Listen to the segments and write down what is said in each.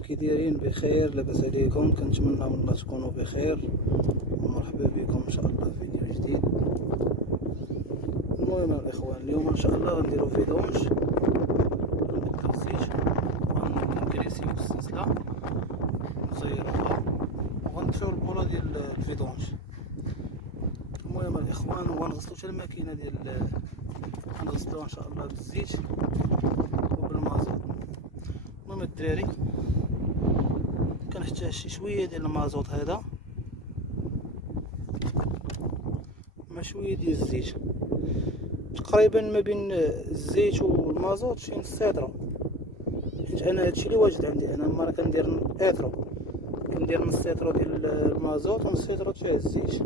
كي دايرين؟ بخير، لاباس عليكم؟ كنتمنى من الله تكونوا بخير ومرحبا بكم ان شاء الله في فيديو جديد. المهم الاخوان، اليوم ان شاء الله غنديرو فيدونج، غنبدلو الزيت وغنكريسيو السلسله نزيروها وغنطفيو البوله ديال الفيدونج. المهم الاخوان، وغنغسلو حتى الماكينه ديال غنغسلوها ان شاء الله بالزيت وبالمازوت. المهم الدراري، كنحتاج شي شويه ديال المازوت هذا مع شويه ديال الزيت، تقريبا ما بين الزيت والمازوت شي نص لتر، حيت انا هادشي اللي واجد عندي. انا مره كندير ايترو، كندير نص لتر ديال المازوت ونص لتر ديال الزيت.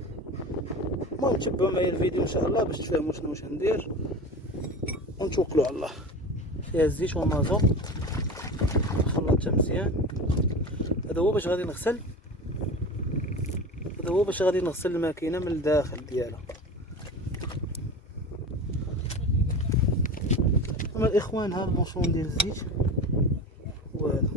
المهم تبعوا معايا الفيديو ان شاء الله باش تفهموا شنو واش ندير ونتوكلوا على الله. فيها الزيت والمازوت، خلطتها مزيان. هذا هو باش غادي نغسل، هذا هو باش غادي نغسل الماكينه من الداخل ديالها. اما الاخوان، ها البوشون ديال الزيت وهذا.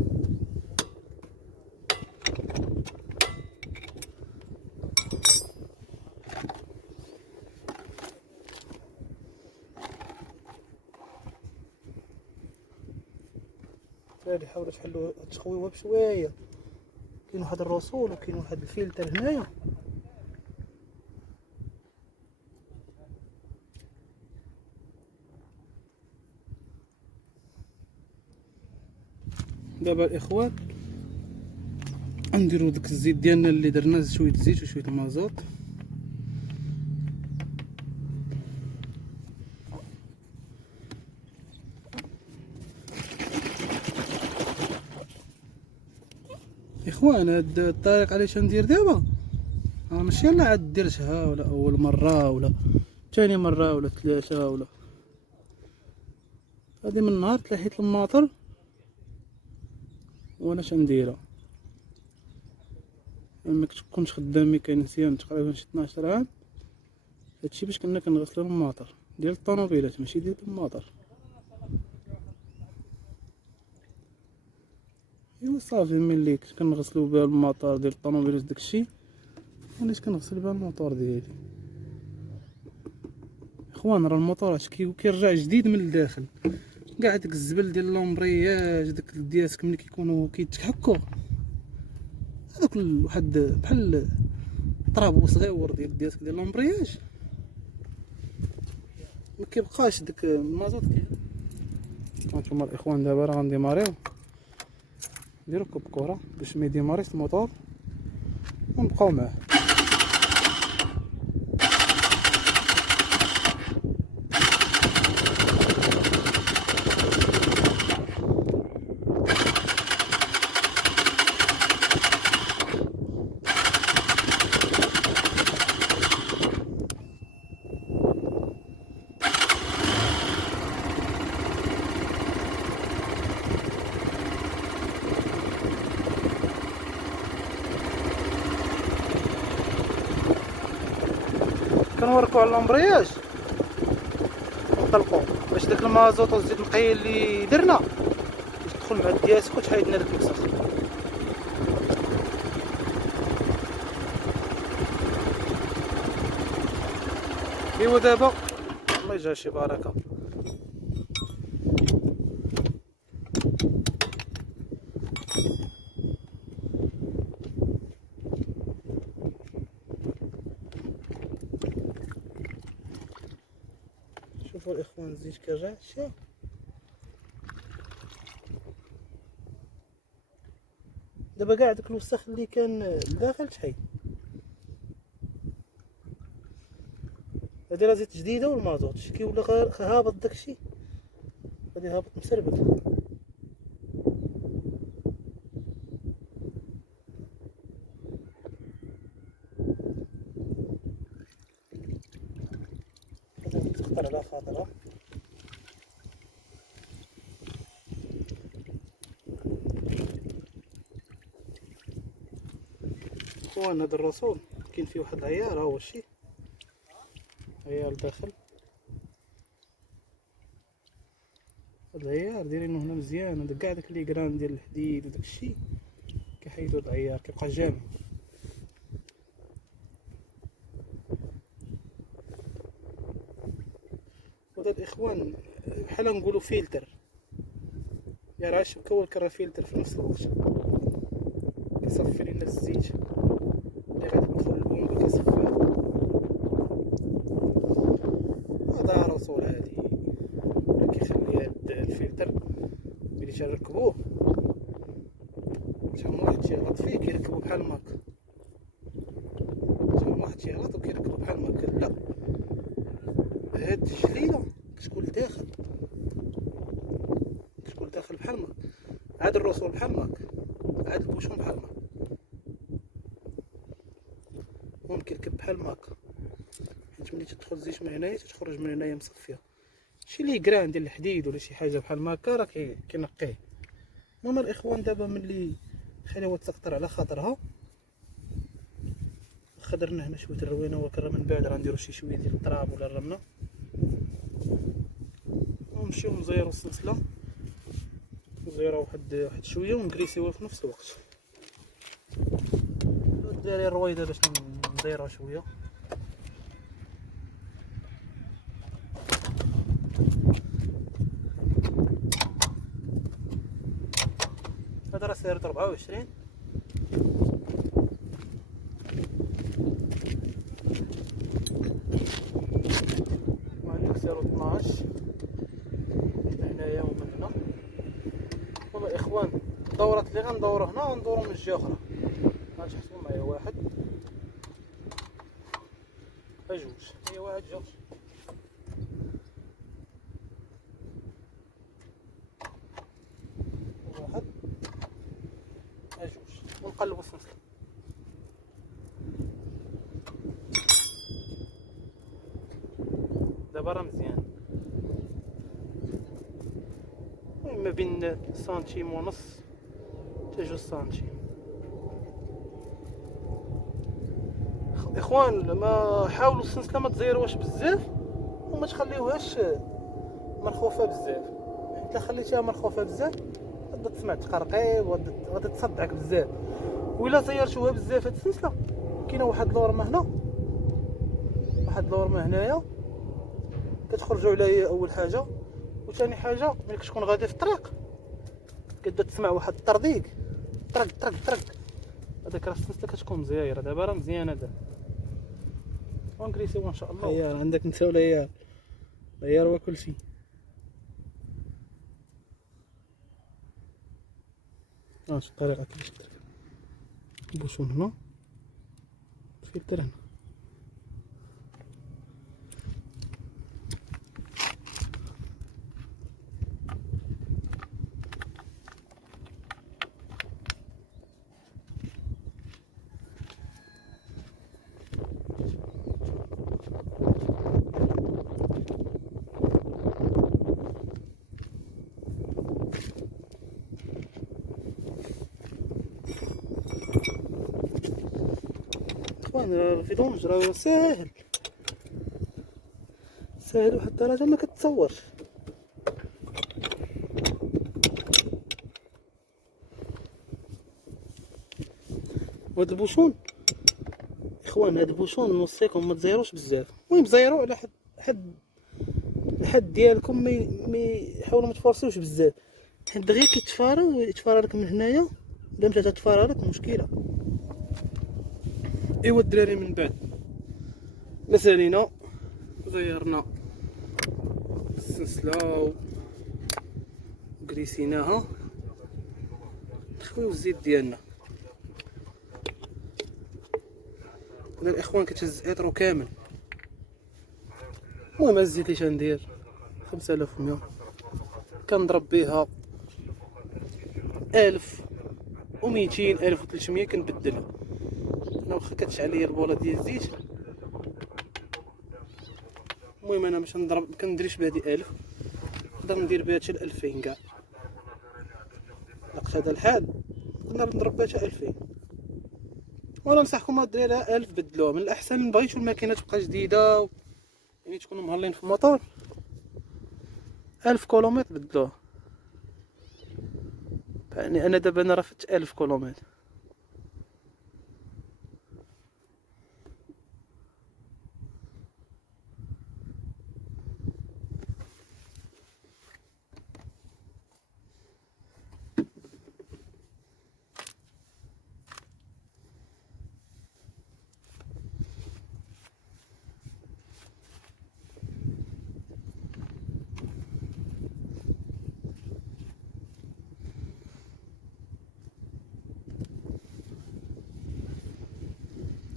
هادي حاولوا تحلوا تخويوها بشويه. كاين واحد الرسول وكاين واحد الفلتر هنايا. دابا الاخوان نديرو داك الزيت ديالنا اللي درنا، شويه الزيت وشويه المازوت. اخوان، هاد الطريقه اللي تندير دابا ماشي يلاه عاد درتها ولا اول مره ولا ثاني مره ولا ثلاثه ولا هادي من نهار تلاحيت الماطر وانا تنديرها. اما كنت خدام ميكانيسيان تقريبا شي 12 عام. هادشي باش كنا كنغسلو الماطر ديال الطوموبيلات ماشي ديال الماطر. ايوا صافي، ملي كنت كنغسلو بها الماطر ديال الطوموبيلات داكشي، وليت كنغسل بها الموتور ديالي. اخوان، راه الموتور اش كيرجع جديد من الداخل. كاع داك الزبل ديال لومبرياج داك الدياسك ملي كيكونوا كيتحكوا، هذاك واحد بحال طراب صغيور ديال الدياسك ديال لومبرياج، ما كيبقاش داك المازوت هانتوما الاخوان. دابا راه غنديماريو، نديرو كوب كره باش ما يديماريش الموتور ونبقاو معاه. كنوركو على الامبرياج ونطلقو باش داك المازوت والزيت النقي اللي درنا يدخل مع الدياسك وتحيد لنا داك الوسخ. ايوا دابا الله يجعل شي بركه. شوفوا الاخوان، الزيت كيرجع شي دابا كاع داك الوسخ اللي كان لداخل تحيد. هادي راه زيت جديده والمازوت كيولي غير هابط داكشي، غادي هابط مسربل. تخطر على خاطرها. اخوان، هذا الرسول كاين فيه واحد العيار، ها هو الشي عيار داخل. هاد العيار دايرينو هنا مزيان، هذا كاع داك لي كران ديال الحديد وداك الشيء كيحيدو هاد العيار كيبقى جامد. وهذا الاخوان بحال نقولوا فلتر، يا راه الشبكه والكره فلتر في نفس الوقت، كيصفي لينا الزيت اللي غادي يدخل البومبا كيصفيه. هذا رسول هادي كيخلي هاد الفلتر ملي تنركبوه شحال من واحد تيغلط فيه كيركبو بحال هكا، شحال من واحد تيغلط وكيركبو بحال هكا. لا، هاد الجليله كتكون لداخل، كتكون لداخل بحال هكا، عاد الرسول بحال هكا، عاد البوشون بحال هكا، المهم كيركب بحال هكا، حيت ملي تدخل الزيت من هنايا تتخرج من هنايا مصفيه. شي لي كران ديال الحديد ولا شي حاجه بحال هكا راه كينقيه. المهم الاخوان دابا ملي خليوها تسقطر على خاطرها، خدرنا هنا شويه الروينه والكره، من بعد غنديرو شي شويه ديال التراب ولا الرمله ونمشيو نزيرو السلسله، نزيرو واحد شويه ونكريسيوها في نفس الوقت. داري الرويده باش نزيروها شويه. هذا راه سيرت 24 وهذيك سيرو 12 هنايا ومن هنا. المهم الاخوان الدورات اللي غندورو هنا غندورو من جهه اخرى، غتحسبوا معايا واحد جوج، هي واحد جوج واحد جوج، ونقلبو السلسله. دابا راه مزيان، المهم ما بين سنتيم ونص حتى 2 سنتيم. اخوان ما حاولوا السلسله ما تزيروهاش بزاف وما تخليوهاش مرخوفه بزاف، حيت الا خليتيها مرخوفه بزاف غادا تسمع تقرقيب وغادا تصدعك بزاف. وإلا زيرتوها بزاف هاد السلسله كاينه واحد لورمه هنا، واحد لورمه هنايا كتخرجوا عليها هي اول حاجه، وثاني حاجه ملي كتكون غادي في الطريق كتبدا تسمع واحد الطرديق طرق طرق طرق، هذاك راه السلسله كتكون مزيره. دابا راه مزيانه دابا ونكريسيو ان شاء الله. هيا عندك نتا ولا هي راه كلشي. اش الطريقه كيفاش تركب البوشون هنا، فلتر هنا. اخوان الفيدونج راه ساهل ساهل واحد الدرجه ما كتصورش. وهاد البوشون اخوان، هاد البوشون نوصيكم ما تزيروش بزاف، المهم زيرو على الحد ديالكم، مي حاولوا ما تفرسوش بزاف، حيت دغيا يتفارى لك من هنايا. الا مشات تفارى لك مشكله. ايوا الدراري من بعد ما سالينا زيرنا السلسله وكريسيناها، نخويو الزيت ديالنا. هنا الاخوان كتهز ايطرو كامل. المهم الزيت اللي تندير 5100 كنضرب بها 1200 1300 كنبدلها. انا واخا كتشعل ليا البوله ديال الزيت، المهم انا باش نضرب كنديرش بهادي 1000، نقدر ندير بها حتى 2000 كاع. لقيت هذا الحال نقدر نضرب بها حتى 2000. وانا نصحكم الدراري 1000 بدلوها، من الاحسن بغيتو الماكينه تبقى جديده يعني تكونوا مهلين في الموطور 1000 كيلومتر بدلوها. يعني انا دابا انا رفدت 1000 كيلومتر.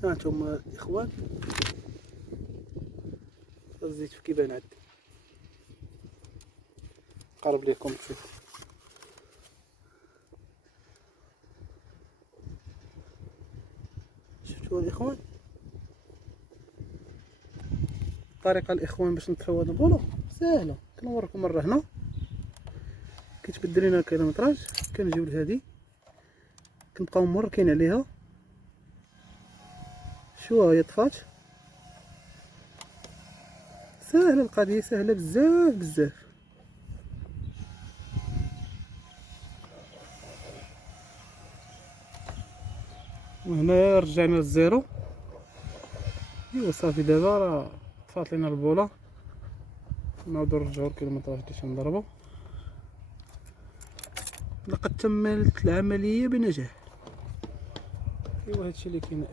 هانتوما الاخوان الزيت كيبان عندي، قرب ليكم تشوف. شفتوا الاخوان الطريقه الاخوان باش نطفيو هذا البولو ساهله. كنوريكم مره هنا كيتبدل لنا الكيلومتراج، كنجيو لهادي كنبقاو مركين عليها. شو هي طفات، ساهله القضيه، ساهله بزاف بزاف. وهنا رجعنا للزيرو. ايوا صافي دابا راه طفات لينا البوله، نعاودو نرجعو الكيلومتراج اللي تنضربو. لقد تمت العمليه بنجاح. ايوا هادشي اللي كاين.